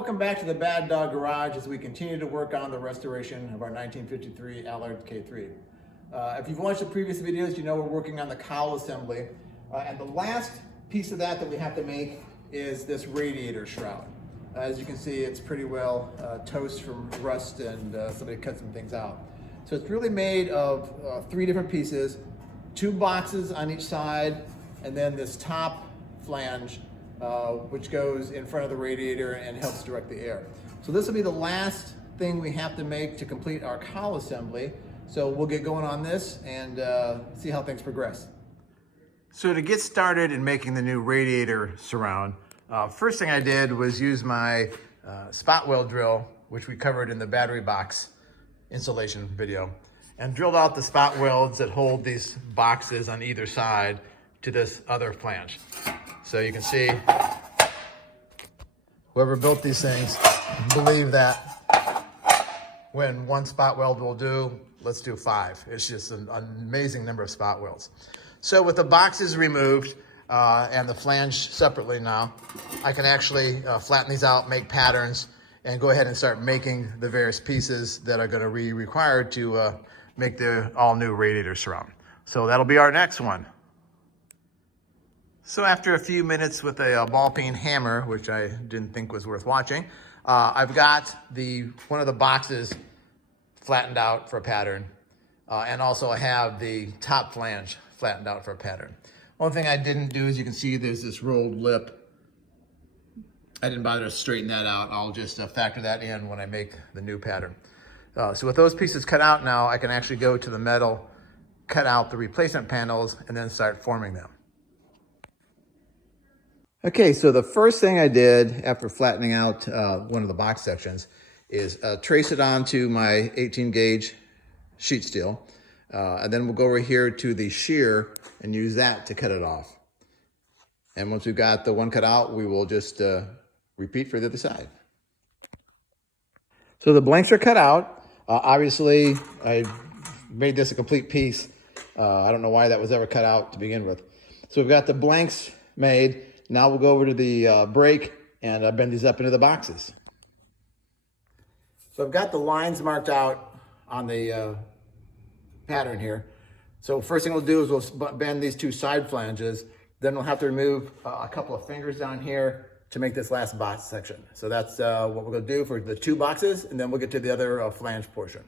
welcome back to the Bad Dog Garage as we continue to work on the restoration of our 1953 Allard K3. If you've watched the previous videos, you know we're working on the cowl assembly. And the last piece of that we have to make is this radiator shroud. As you can see, it's pretty well toast from rust and somebody cut some things out. So it's really made of 3 different pieces, 2 boxes on each side, and then this top flange which goes in front of the radiator and helps direct the air. So this will be the last thing we have to make to complete our cowl assembly. So we'll get going on this and see how things progress. So to get started in making the new radiator surround, first thing I did was use my spot weld drill, which we covered in the battery box installation video, and drilled out the spot welds that hold these boxes on either side to this other flange. So you can see whoever built these things believe that when 1 spot weld will do, let's do 5. It's just an amazing number of spot welds. So with the boxes removed and the flange separately now, I can actually flatten these out, make patterns, and go ahead and start making the various pieces that are going to be required to make the all-new radiator surround. So that'll be our next one. So after a few minutes with a ball peen hammer, which I didn't think was worth watching, I've got one of the boxes flattened out for a pattern. And also I have the top flange flattened out for a pattern. One thing I didn't do is you can see there's this rolled lip. I didn't bother to straighten that out. I'll just factor that in when I make the new pattern. So with those pieces cut out now, I can actually go to the metal, cut out the replacement panels, and then start forming them. Okay, so the first thing I did after flattening out one of the box sections is trace it onto my 18 gauge sheet steel. And then we'll go over here to the shear and use that to cut it off. And once we've got the one cut out, we will just repeat for the other side. So the blanks are cut out. Obviously, I made this a complete piece. I don't know why that was ever cut out to begin with. So we've got the blanks made. Now we'll go over to the brake and bend these up into the boxes. So I've got the lines marked out on the pattern here. So first thing we'll do is we'll bend these 2 side flanges. Then we'll have to remove a couple of fingers down here to make this last box section. So that's what we're going to do for the 2 boxes, and then we'll get to the other flange portion.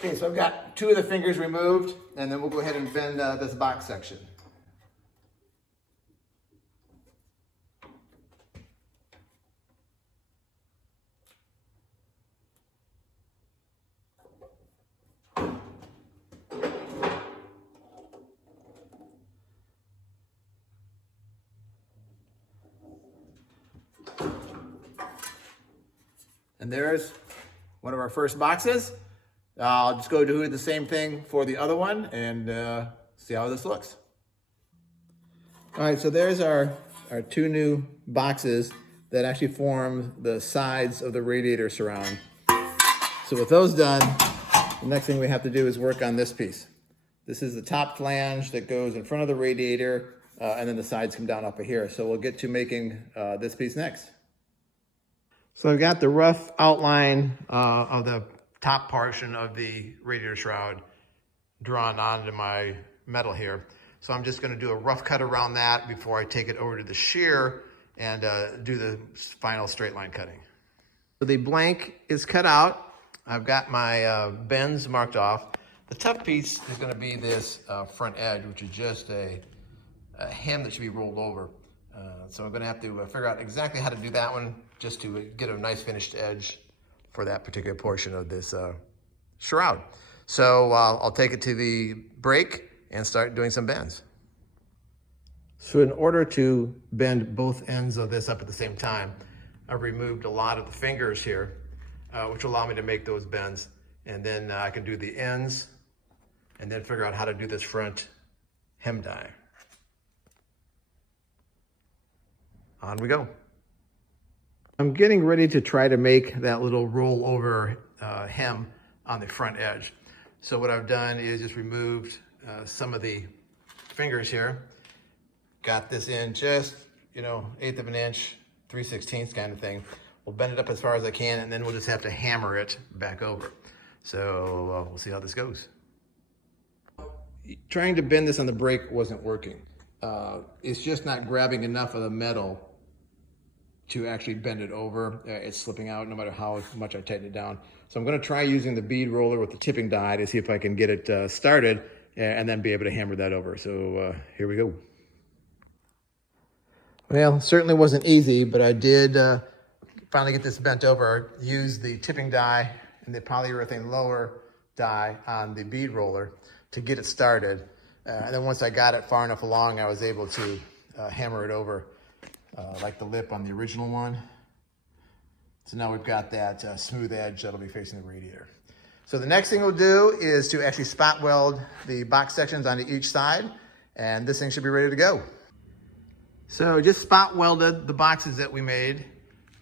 Okay, so I've got 2 of the fingers removed, and then we'll go ahead and bend this box section. And there's one of our first boxes. I'll just go do the same thing for the other one and see how this looks. All right, so there's our 2 new boxes that actually form the sides of the radiator surround. So with those done, the next thing we have to do is work on this piece. This is the top flange that goes in front of the radiator, and then the sides come down up here. So we'll get to making this piece next. So I've got the rough outline of the top portion of the radiator shroud drawn onto my metal here. So I'm just going to do a rough cut around that before I take it over to the shear and do the final straight line cutting. So the blank is cut out. I've got my bends marked off. The tough piece is going to be this front edge, which is just a hem that should be rolled over. So I'm going to have to figure out exactly how to do that one just to get a nice finished edge for that particular portion of this shroud. So I'll take it to the brake and start doing some bends. So in order to bend both ends of this up at the same time, I've removed a lot of the fingers here, which will allow me to make those bends. And then I can do the ends and then figure out how to do this front hem die. On we go. I'm getting ready to try to make that little roll over hem on the front edge. So what I've done is just removed some of the fingers here. Got this in just, 1/8 of an inch, 3/16 kind of thing. We'll bend it up as far as I can, and then we'll just have to hammer it back over. So we'll see how this goes. Trying to bend this on the brake wasn't working. It's just not grabbing enough of the metal to actually bend it over. It's slipping out no matter how much I tighten it down. So I'm gonna try using the bead roller with the tipping die to see if I can get it started and then be able to hammer that over. So here we go. Well, certainly wasn't easy, but I did finally get this bent over. Use the tipping die and the polyurethane lower die on the bead roller to get it started. And then once I got it far enough along, I was able to hammer it over like the lip on the original one. So now we've got that smooth edge that'll be facing the radiator. So the next thing we'll do is to actually spot weld the box sections onto each side, and this thing should be ready to go. So just spot welded the boxes that we made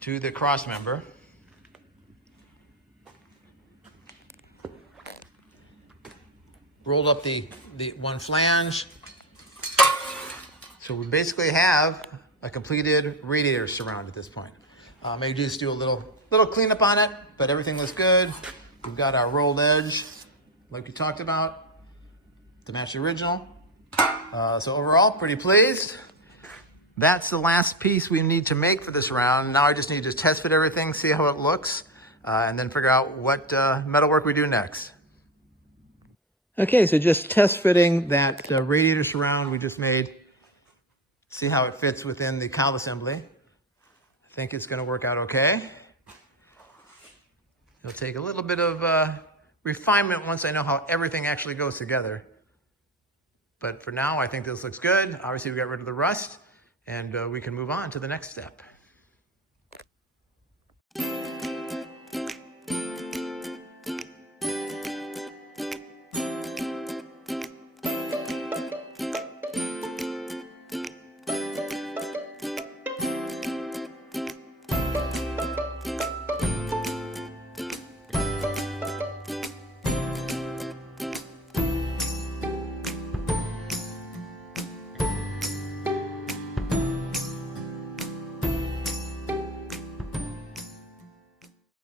to the cross member. Rolled up the one flange. So we basically have a completed radiator surround at this point. Maybe just do a little cleanup on it, but everything looks good. We've got our rolled edge, like we talked about, to match the original. So overall, pretty pleased. That's the last piece we need to make for this round. Now I just need to test fit everything, see how it looks, and then figure out what metalwork we do next. Okay, so just test fitting that radiator surround we just made. See how it fits within the cowl assembly. I think it's gonna work out okay. It'll take a little bit of refinement once I know how everything actually goes together. But for now, I think this looks good. Obviously, we got rid of the rust, and we can move on to the next step.